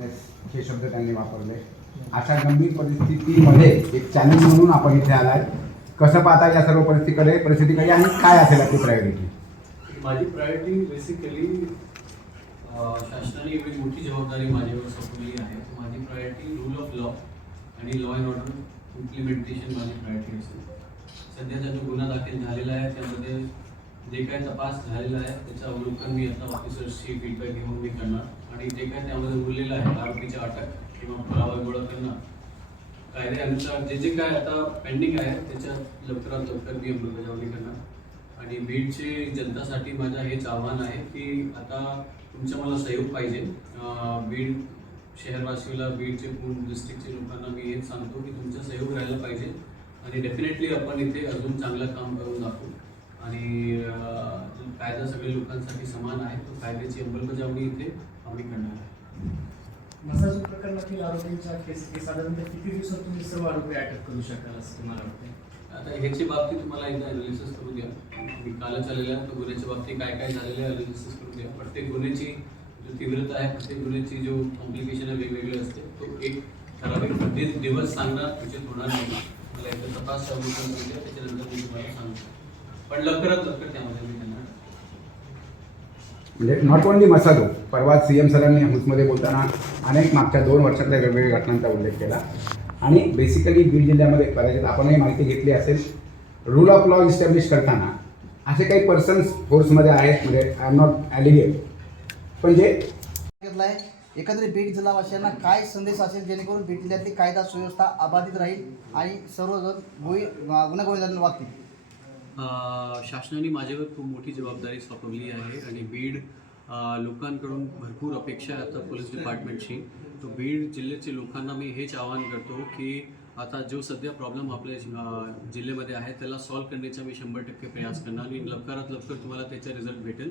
हे शब्द त्यांनी वापरले. अशा गंभीर परिस्थितीमध्ये एक चॅलेंज म्हणून आपण इथे आलाय. कसं पाहता या सर्व परिस्थितीकडे? परिस्थितीकडे आणि काय असेल आपली प्रायोरिटी माझी प्रायोरिटी बेसिकली शासनाने एवढी मोठी जबाबदारी माझ्यावर सोपवली आहे. माझी प्रायोरिटी रूल ऑफ लॉ आणि लॉ अँड ऑर्डर इम्प्लिमेंटेशन माझी प्रायोरिटी असेल. सध्याचा जो गुन्हा दाखल झालेला आहे. त्यामध्ये जे काय तपास झालेला आहे त्याचं अवलोकन मी आता ऑफिसर्सची फीडबॅक घेऊन मी करणार. आणि जे काय त्यामध्ये उरलेलं आहे आरोपीची अटक किंवा पुरावा गोळा करणं कायद्यानुसार जे जे काय आता पेंडिंग आहे त्याच्यात लवकरात लवकर मी अंमलबजावणी करणार. आणि बीडचे जनतासाठी माझं हेच आव्हान आहे की आता तुमचा मला सहयोग पाहिजे. बीड शहरवासीला बीडचे पूर्ण डिस्ट्रिक्टचे लोकांना मी हेच सांगतो की तुमचा सहयोग राहायला पाहिजे. आणि डेफिनेटली आपण इथे अजून चांगलं काम करून दाखवू. आणि कायदा सगळ्या लोकांसाठी समान आहे तो कायद्याची अंमलबजावणी इथे आम्ही करणार आहे मसाज प्रकरणातील आरोपींच्या केस केस साधारणतः किती दिवसात तुम्ही सर्व आरोपी अटक करू शकाल असं तुम्हाला वाटतं आता ह्याची बाबतीत तुम्हाला एकदा अनालिसिस करू द्या. मी कालच आलेल्या तर गुन्ह्याच्या बाबतीत काय काय झालेलं आहे अनालिसिस करू द्या. प्रत्येक गुन्ह्याची जो तीव्रता आहे प्रत्येक गुन्ह्याची जो कॉम्प्लिकेशन आहे वेगवेगळे असते तो एक ठराविक दि- दिवस सांगणार उचित होणार नाही. मला एकदा तपास अवलोकन करू द्या त्याच्यानंतर मी तुम्हाला सांगतो. पण लवकरात लवकर त्यामध्ये मी त्यांना म्हणजे नॉट ओनली मसादो परवा सी एम सरांनी हाऊसमध्ये बोलताना अनेक मागच्या दोन वर्षातल्या वेगवेगळ्या घटनांचा उल्लेख केला. आणि बेसिकली बीड जिल्ह्यामध्ये कदाचित आपणही माहिती घेतली असेल रूल ऑफ लॉ इस्टॅब्लिश करताना असे काही पर्सन्स फोर्समध्ये आहेत म्हणजे आय एम नॉट ॲलिगेट पण जे घेतलाय एकंदरीत बीड जिल्हावासियांना काय संदेश असेल जेणेकरून बीड जिल्ह्यातली कायदा सुव्यवस्था अबाधित राहील आणि सर्वजण गोळी गुन्हेगारी वागतील? शासनाने माझ्यावर खूप मोठी जबाबदारी सोपवली आहे आणि बीड लोकांकडून भरपूर अपेक्षा आहे आता पोलीस डिपार्टमेंटची. तो बीड जिल्ह्याचे लोकांना मी हेच आवाहन करतो की आता जो सध्या प्रॉब्लेम आपल्या जिल्ह्यामध्ये आहे त्याला सॉल्व्ह करण्याचा मी शंभर टक्के प्रयास करणार आणि लवकरात लवकर तुम्हाला त्याचा रिझल्ट भेटेल.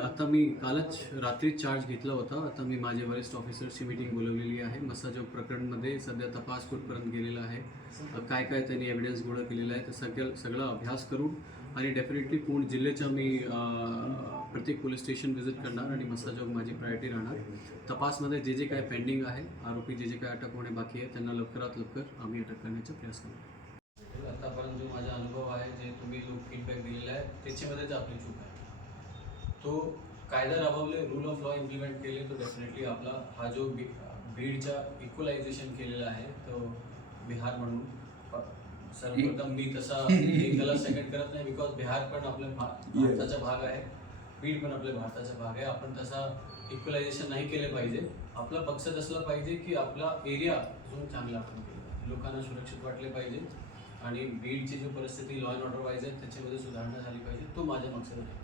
आता मी कालच रात्री चार्ज घेतला होता. आता मी माझ्या वरिष्ठ ऑफिसर्सची मीटिंग बोलवलेली आहे. मसाजोग प्रकरणमध्ये सध्या तपास कुठपर्यंत गेलेला आहे. काय काय त्यांनी एव्हिडन्स गोळा केलेला आहे तर सगळं सगळा अभ्यास करून आणि डेफिनेटली पूर्ण जिल्ह्याच्या मी प्रत्येक पोलीस स्टेशन व्हिजिट करणार आणि मसाजोग माझी प्रायोरिटी राहणार. तपासमध्ये जे जे काय पेंडिंग आहे आरोपी जे जे काय अटक होणे बाकी आहे त्यांना लवकरात लवकर आम्ही अटक करण्याचा प्रयास करणार आतापर्यंत जो माझा अनुभव आहे जे तुम्ही लोक फीडबॅक दिलेला आहे त्याच्यामध्येच आपली चूक आहे. तो कायदा राबवले रूल ऑफ लॉ इम्प्लिमेंट केले तो डेफिनेटली आपला हा जो बी बीडचा इक्वलायझेशन केलेला आहे तो बिहार म्हणून. सर्वप्रथम मी तसा त्याला सेकंड करत नाही बिकॉज बिहार पण आपल्या भारताचा भाग आहे. बीड पण आपल्या भारताचा भाग आहे. आपण तसा इक्वलायझेशन नाही केले पाहिजे. आपला मकसद असला पाहिजे की आपला एरिया अजून चांगला आपण केला लोकांना सुरक्षित वाटले पाहिजे. आणि बीडची जो परिस्थिती लॉ अँड ऑर्डर वाईज आहे त्याच्यामध्ये सुधारणा झाली पाहिजे. तो माझा मकसद आहे.